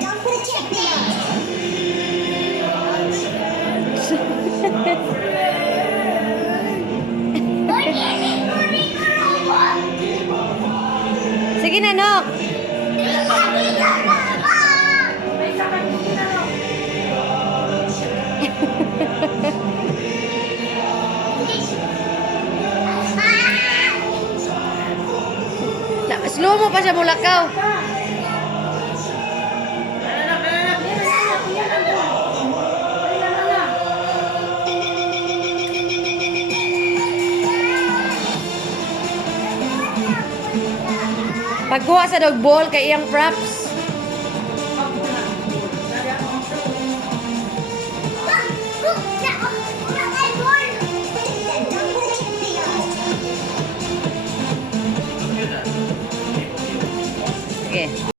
down for the champions. Sige na, Nok. Slow mo pa siya mulakaw. Pagkuha sa dog ball kay iyang props. Okay.